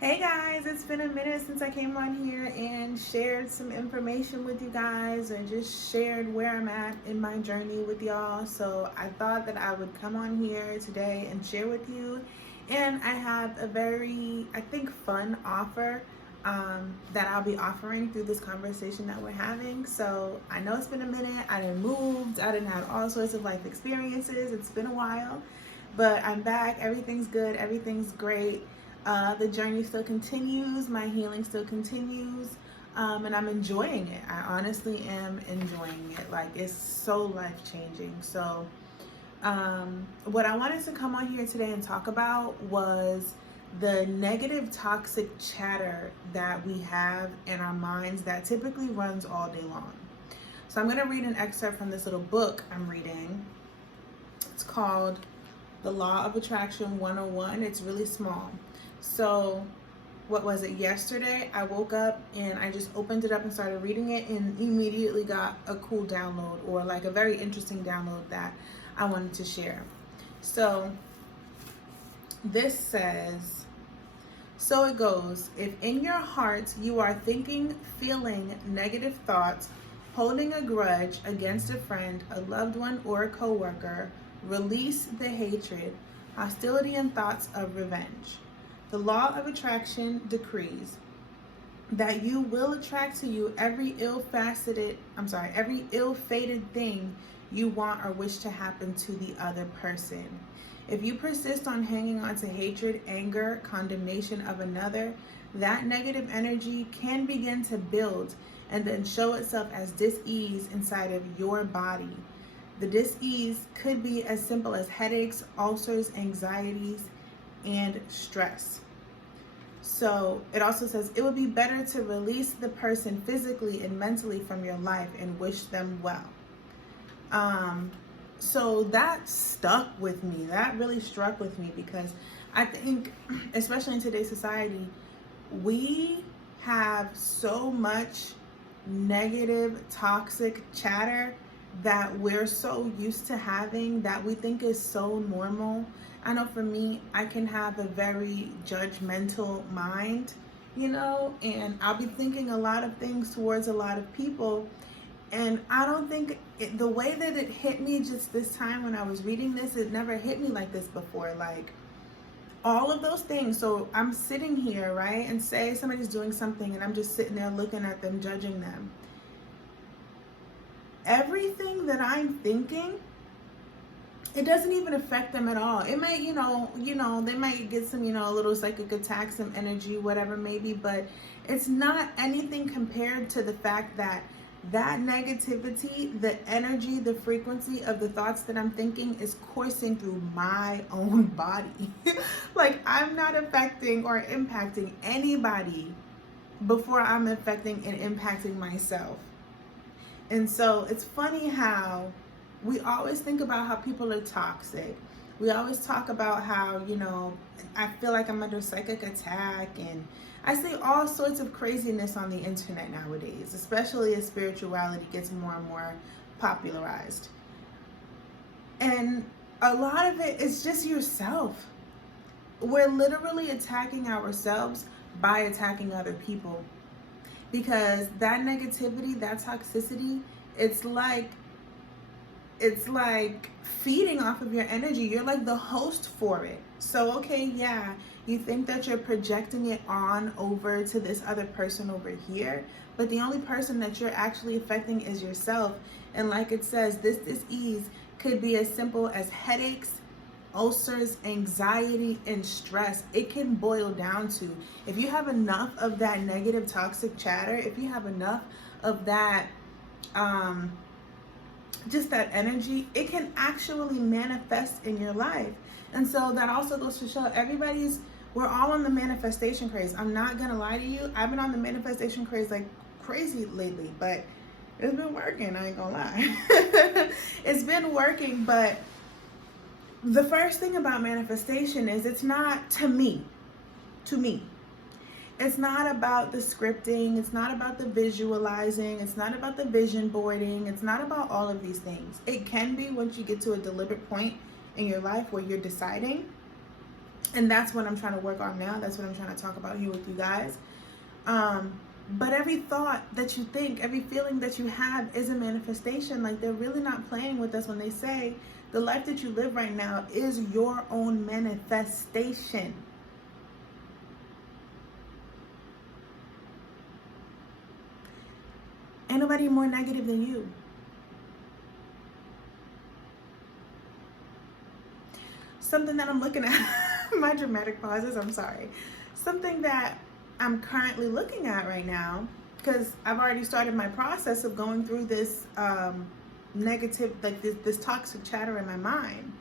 Hey guys, it's been a minute since I came on here and shared some information with you guys and just shared where I'm at in my journey with y'all. So I thought that I would come on here today and share with you. And I have a very, I think, fun offer that I'll be offering through this conversation that we're having. So I know it's been a minute. I done moved. I done had all sorts of life experiences. It's been a while, but I'm back. Everything's good. Everything's great. The journey still continues, my healing still continues, and I'm enjoying it. I honestly am enjoying it. Like, it's so life changing. So, what I wanted to come on here today and talk about was the negative, toxic chatter that we have in our minds that typically runs all day long. So, I'm going to read an excerpt from this little book I'm reading. It's called The Law of Attraction 101. It's really small. So, what was it? Yesterday, I woke up and I just opened it up and started reading it and immediately got a cool download, or like a very interesting download that I wanted to share. So, this says, so it goes, if in your heart you are thinking, feeling negative thoughts, holding a grudge against a friend, a loved one, or a coworker, release the hatred, hostility, and thoughts of revenge. The law of attraction decrees that you will attract to you every ill-fated thing you want or wish to happen to the other person. If you persist on hanging on to hatred, anger, condemnation of another, that negative energy can begin to build and then show itself as dis-ease inside of your body. The dis-ease could be as simple as headaches, ulcers, anxieties, and stress. So it also says it would be better to release the person physically and mentally from your life and wish them well. So that stuck with me. That really struck with me because I think, especially in today's society, we have so much negative, toxic chatter that we're so used to having that we think is so normal. I know for me, I can have a very judgmental mind, and I'll be thinking a lot of things towards a lot of people. And I don't think the way that it hit me just this time when I was reading this, it never hit me like this before. Like, all of those things. So I'm sitting here, right? And say somebody's doing something and I'm just sitting there looking at them, judging them. Everything that I'm thinking, it doesn't even affect them at all. It might, they might get some, a little psychic attack, some energy, whatever maybe, but it's not anything compared to the fact that that negativity, the energy, the frequency of the thoughts that I'm thinking is coursing through my own body. Like, I'm not affecting or impacting anybody before I'm affecting and impacting myself. And so it's funny how we always think about how people are toxic. We always talk about how, I feel like I'm under psychic attack, and I see all sorts of craziness on the internet nowadays, especially as spirituality gets more and more popularized. And a lot of it is just yourself. We're literally attacking ourselves by attacking other people. Because that negativity, that toxicity, it's like feeding off of your energy. You're like the host for it. So, okay, yeah, you think that you're projecting it on over to this other person over here, but the only person that you're actually affecting is yourself. And like it says, this dis-ease could be as simple as headaches, ulcers, anxiety, and stress. It can boil down to, if you have enough of that negative, toxic chatter, if you have enough of that, just that energy, it can actually manifest in your life. And so that also goes to show we're all on the manifestation craze. I'm not gonna lie to you, I've been on the manifestation craze like crazy lately, but it's been working, I ain't gonna lie. It's been working, but the first thing about manifestation is it's not to me. It's not about the scripting. It's not about the visualizing. It's not about the vision boarding. It's not about all of these things. It can be once you get to a deliberate point in your life where you're deciding. And that's what I'm trying to work on now. That's what I'm trying to talk about here with you guys. But every thought that you think, every feeling that you have is a manifestation. Like, they're really not playing with us when they say the life that you live right now is your own manifestation. Ain't nobody more negative than you. Something that I'm looking at, my dramatic pauses, I'm sorry. Something that I'm currently looking at right now, because I've already started my process of going through this negative, like this toxic chatter in my mind.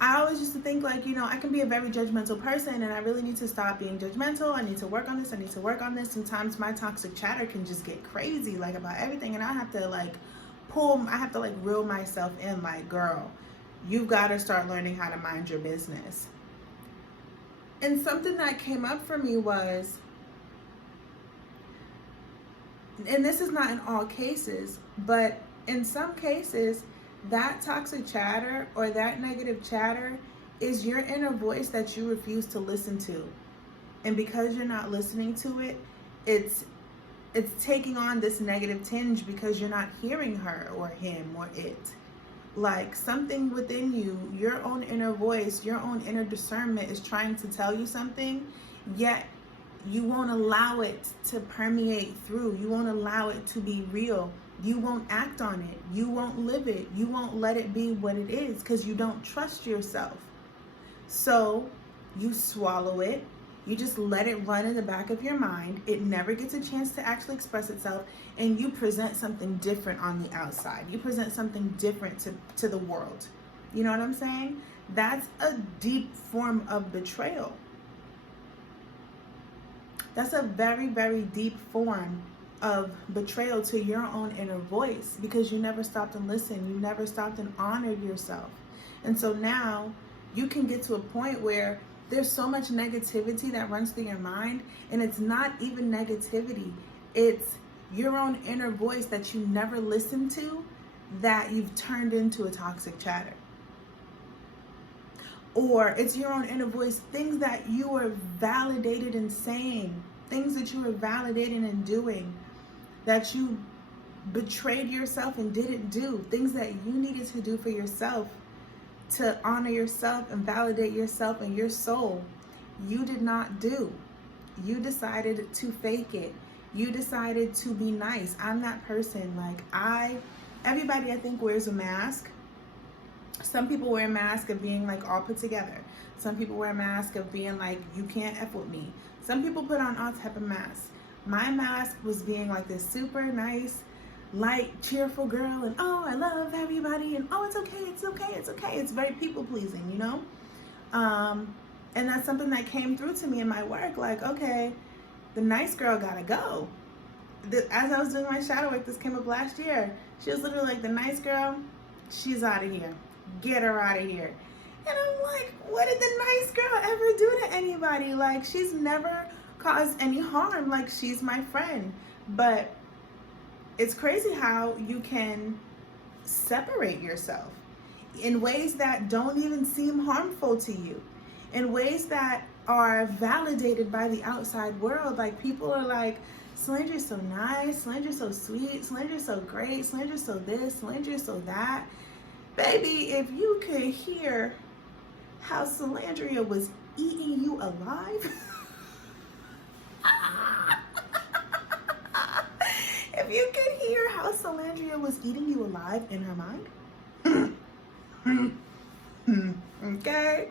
I always used to think, like, you know, I can be a very judgmental person and I really need to stop being judgmental. I need to work on this. I need to work on this. Sometimes my toxic chatter can just get crazy, like, about everything. And I have to reel myself in, like, girl, you've got to start learning how to mind your business. And something that came up for me was, and this is not in all cases, but in some cases, that toxic chatter or that negative chatter is your inner voice that you refuse to listen to. And because you're not listening to it, it's taking on this negative tinge because you're not hearing her or him or it. Like, something within you, your own inner voice, your own inner discernment is trying to tell you something, yet you won't allow it to permeate through. You won't allow it to be real. You won't act on it. You won't live it. You won't let it be what it is because you don't trust yourself. So you swallow it. You just let it run in the back of your mind. It never gets a chance to actually express itself, and you present something different on the outside. You present something different to the world. You know what I'm saying? That's a deep form of betrayal. That's a very, very deep form of betrayal to your own inner voice because you never stopped and listened. You never stopped and honored yourself. And so now you can get to a point where there's so much negativity that runs through your mind, and it's not even negativity. It's your own inner voice that you never listened to that you've turned into a toxic chatter. Or it's your own inner voice, things that you were validated in saying, things that you were validating and doing, that you betrayed yourself and didn't do, things that you needed to do for yourself to honor yourself and validate yourself and your soul. You did not do. You decided to fake it. You decided to be nice. I'm that person. Like, everybody I think wears a mask. Some people wear a mask of being like all put together. Some people wear a mask of being like, you can't F with me. Some people put on all type of masks. My mask was being like this super nice, light, cheerful girl, and oh, I love everybody, and oh, it's okay, it's okay, it's okay. It's very people pleasing, you know? And that's something that came through to me in my work. Like, okay, the nice girl gotta go. As I was doing my shadow work, this came up last year. She was literally like, the nice girl, she's out of here. Get her out of here. And I'm like, what did the nice girl ever do to anybody? Like, she's never caused any harm. Like, she's my friend. But it's crazy how you can separate yourself in ways that don't even seem harmful to you, in ways that are validated by the outside world. Like, people are like, Solandria's so nice, Solandria's so sweet, Solandria's so great, Solandria's so this, Solandria's so that. Baby, if you could hear how Solandria was eating you alive, if you could hear how Solandria was eating you alive in her mind, okay?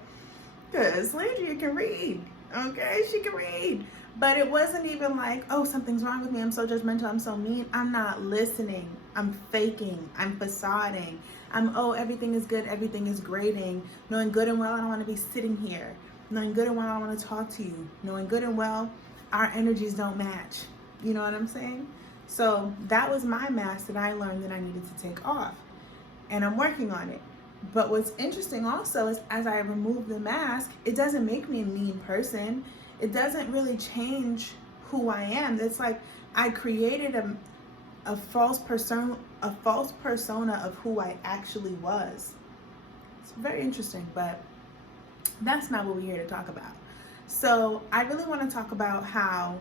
Because Solandria can read, okay? She can read. But it wasn't even like, oh, something's wrong with me, I'm so judgmental, I'm so mean. I'm not listening. I'm faking. I'm facading. Oh, everything is good, everything is grading. Knowing good and well I don't want to be sitting here. Knowing good and well I don't want to talk to you. Knowing good and well our energies don't match. You know what I'm saying? So that was my mask that I learned that I needed to take off. And I'm working on it. But what's interesting also is as I remove the mask, it doesn't make me a mean person. It doesn't really change who I am. It's like I created a false persona of who I actually was. It's very interesting, but That's not what we're here to talk about. So I really want to talk about how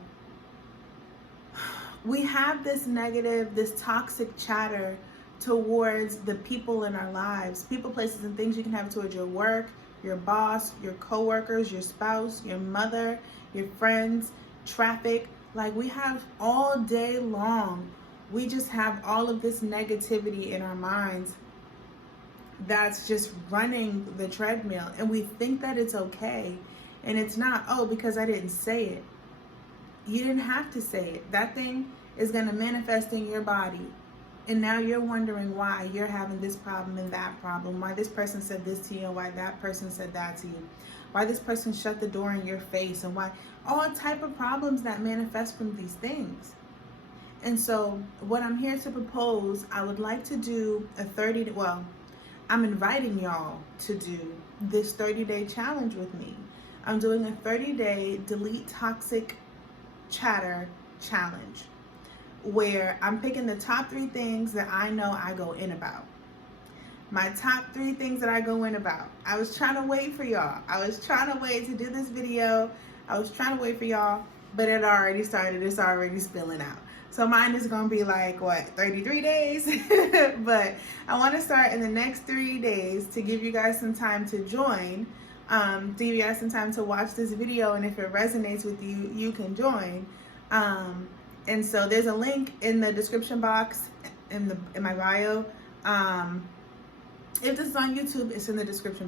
we have this negative, this toxic chatter towards the people in our lives, people, places, and things. You can have towards your work, your boss, your coworkers, your spouse, your mother, your friends, traffic. Like, we have all day long, we just have all of this negativity in our minds that's just running the treadmill, and we think that it's okay, and it's not. Oh, because I didn't say it. You didn't have to say it. That thing is going to manifest in your body. And now you're wondering why you're having this problem and that problem, why this person said this to you, and why that person said that to you, why this person shut the door in your face, and why all type of problems that manifest from these things. And so what I'm here to propose, I would like to do a 30-day, well, I'm inviting y'all to do this 30-day challenge with me. I'm doing a 30-day delete toxic chatter challenge, where I'm picking the top 3 things that I know I go in about. My top 3 things that I go in about. I was trying to wait for y'all. I was trying to wait to do this video. I was trying to wait for y'all, but it already started. It's already spilling out. So mine is going to be like, what, 33 days? But I want to start in the next 3 days to give you guys some time to join, to give you guys some time to watch this video. And if it resonates with you, you can join. And so there's a link in the description box in my bio. If this is on YouTube, it's in the description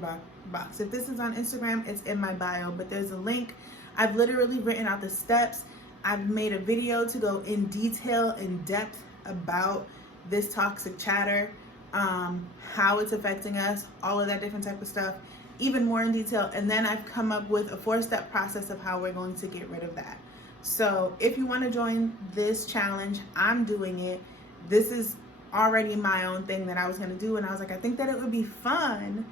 box. If this is on Instagram, it's in my bio, but there's a link. I've literally written out the steps. I've made a video to go in detail, in depth about this toxic chatter, how it's affecting us, all of that different type of stuff, even more in detail. And then I've come up with a 4-step process of how we're going to get rid of that. So if you want to join this challenge, I'm doing it. This is already my own thing that I was going to do. And I was like, I think that it would be fun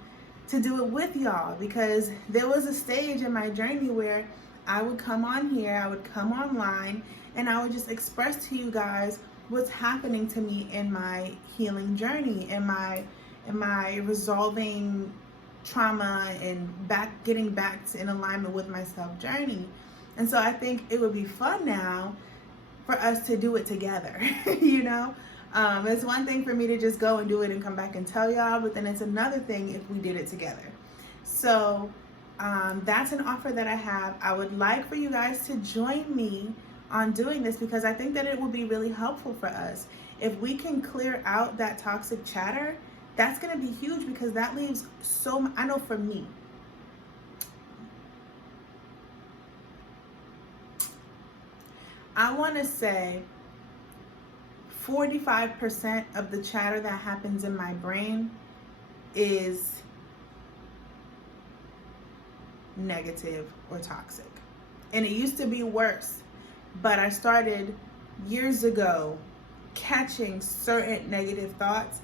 to do it with y'all, because there was a stage in my journey where I would come on here, I would come online, and I would just express to you guys what's happening to me in my healing journey, in my resolving trauma and getting back in alignment with myself journey. And so I think it would be fun now for us to do it together. You know, it's one thing for me to just go and do it and come back and tell y'all, but then it's another thing if we did it together. So that's an offer that I have. I would like for you guys to join me on doing this, because I think that it will be really helpful for us. If we can clear out that toxic chatter, that's going to be huge, because that leaves I know for me, I want to say 45% of the chatter that happens in my brain is negative or toxic. And it used to be worse, but I started years ago catching certain negative thoughts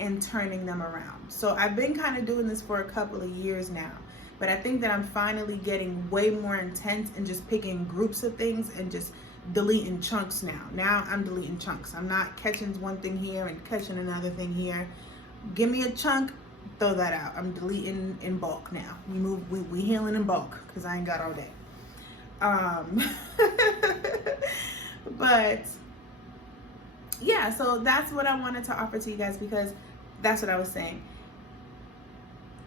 and turning them around. So I've been kind of doing this for a couple of years now, but I think that I'm finally getting way more intense and just picking groups of things and just deleting chunks now. Now I'm deleting chunks. I'm not catching one thing here and catching another thing here. Give me a chunk, throw that out. I'm deleting in bulk now. We healing in bulk, because I ain't got all day. But yeah, so that's what I wanted to offer to you guys, because that's what I was saying.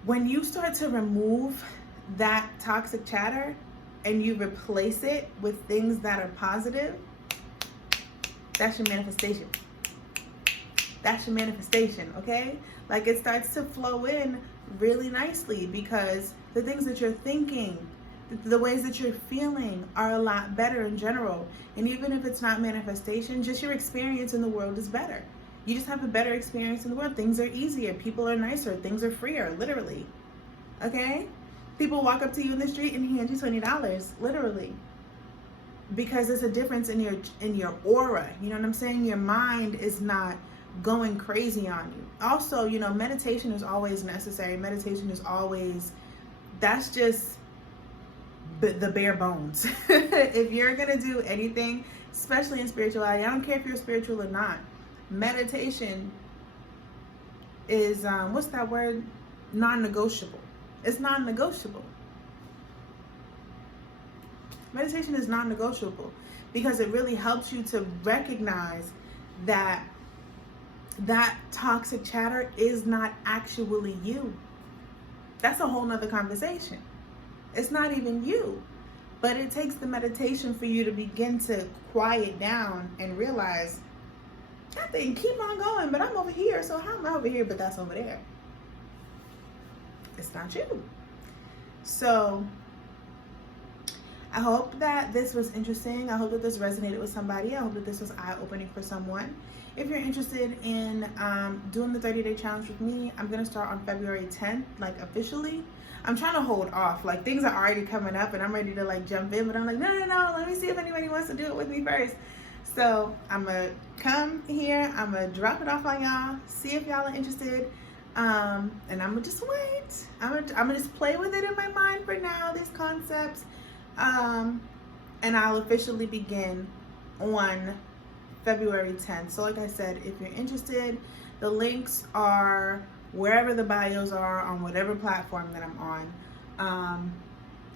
When you start to remove that toxic chatter and you replace it with things that are positive, that's your manifestation. That's your manifestation, okay? Like, it starts to flow in really nicely, because the things that you're thinking, the ways that you're feeling are a lot better in general. And even if it's not manifestation, just your experience in the world is better. You just have a better experience in the world. Things are easier. People are nicer. Things are freer, literally. Okay? People walk up to you in the street and hand you $20, literally. Because there's a difference in your aura. You know what I'm saying? Your mind is not going crazy on you. Also, you know, meditation is always necessary. Meditation is always, that's just the bare bones. If you're gonna do anything, especially in spirituality, I don't care if you're spiritual or not, meditation is what's that word? Non-negotiable. It's non-negotiable. Meditation is non-negotiable because it really helps you to recognize that that toxic chatter is not actually you. That's a whole nother conversation. It's not even you. But it takes the meditation for you to begin to quiet down and realize, that thing keep on going, but I'm over here. So how am I over here, but that's over there? It's not you. So I hope that this was interesting. I hope that this resonated with somebody. I hope that this was eye-opening for someone. If you're interested in doing the 30-day challenge with me, I'm going to start on February 10th, like officially. I'm trying to hold off. Like, things are already coming up and I'm ready to like jump in, but I'm like, no, let me see if anybody wants to do it with me first. So I'm going to come here. I'm going to drop it off on y'all, see if y'all are interested. And I'm going to just wait. I'm going to just play with it in my mind for now, these concepts. And I'll officially begin on February 10th. So like I said, if you're interested, the links are wherever the bios are on whatever platform that I'm on.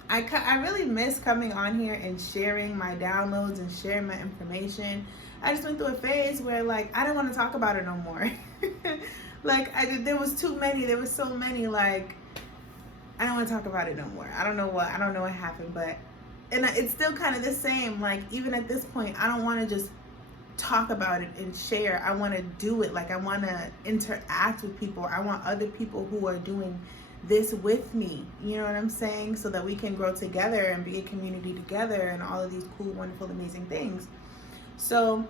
I really miss coming on here and sharing my downloads and sharing my information. I just went through a phase where like I didn't want to talk about it no more. Like there was too many. There was so many. Like I don't want to talk about it no more. I don't know what happened, but it's still kind of the same. Like even at this point, I don't want to just talk about it and share. I want to do it. Like I want to interact with people. I want other people who are doing this with me, you know what I'm saying, so that we can grow together and be a community together and all of these cool, wonderful, amazing things. So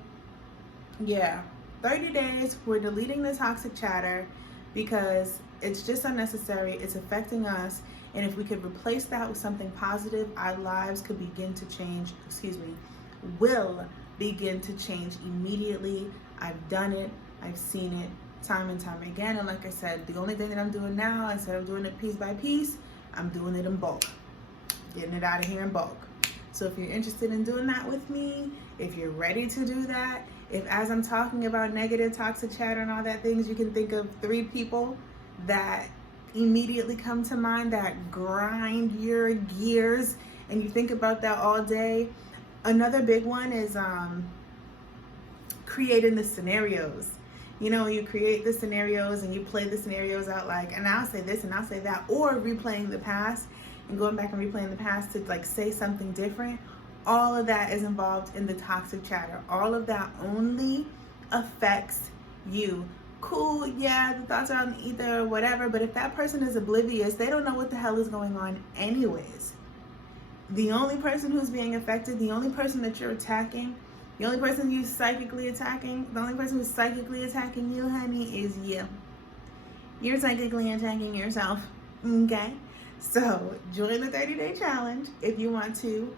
yeah, 30 days, we're deleting the toxic chatter because it's just unnecessary. It's affecting us, and if we could replace that with something positive, our lives could begin to change, will begin to change immediately. I've done it, I've seen it time and time again, and like I said, the only thing that I'm doing now, instead of doing it piece by piece, I'm doing it in bulk, getting it out of here in bulk. So if you're interested in doing that with me, if you're ready to do that, if as I'm talking about negative toxic chatter and all that things, you can think of 3 people that immediately come to mind that grind your gears and you think about that all day. Another big one is creating the scenarios. You know, you create the scenarios and you play the scenarios out like, and I'll say this and I'll say that, or replaying the past and going back and replaying the past to like say something different. All of that is involved in the toxic chatter. All of that only affects you. Cool, yeah, the thoughts are on the ether or whatever, but if that person is oblivious, they don't know what the hell is going on anyways. The only person who's being affected, the only person that you're attacking, the only person you're psychically attacking, the only person who's psychically attacking you, honey, is you. You're psychically attacking yourself, okay? So join the 30-day challenge if you want to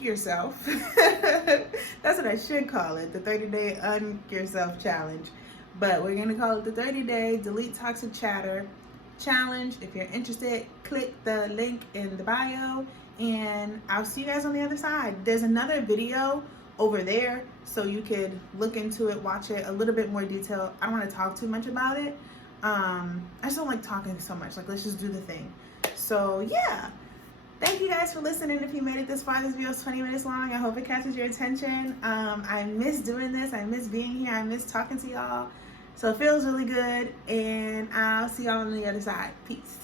yourself. That's what I should call it, the 30-day yourself challenge. But we're gonna call it the 30-day delete toxic chatter challenge. If you're interested, click the link in the bio and I'll see you guys on the other side. There's another video over there so you could look into it, watch it a little bit more detail. I don't want to talk too much about it. I just don't like talking so much. Like, let's just do the thing. So yeah, thank you guys for listening. If you made it this far, this video is 20 minutes long. I hope it catches your attention. I miss doing this. I miss being here. I miss talking to y'all. So it feels really good, and I'll see y'all on the other side. Peace.